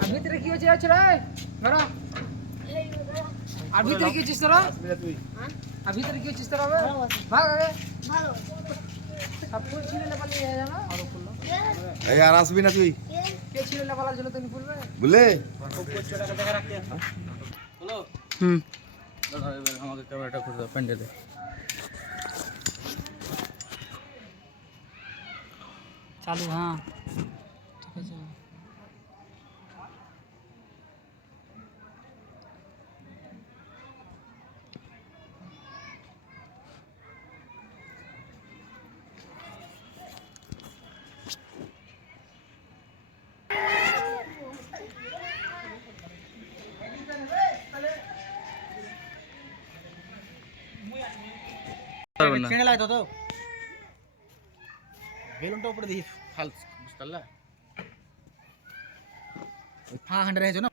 আর ভিতরে কি হচ্ছে আছে রে ধরো আর ভিতরে কি হচ্ছিস তোরা আর ভিতরে কি হচ্ছিস তোরা ভাগ আগে ভালো সব ফুল ছিঁড়ে না পালিয়ে যায় জানো আরো ফুল এই আর আসবি না তুই কে ছিঁড়ে না পালার জন্য তুমি ফুল রে বুঝলে হ্যালো দাদা এবার আমাকে ক্যামেরাটা খুলে দাও প্যান্ডেলে চালু হ্যাঁ ঠিক আছে ছেড়ে লাগতো তো বেলুনটা উপরে দিই ফাল বুঝতে পারলা ওই 500 হয়েছে না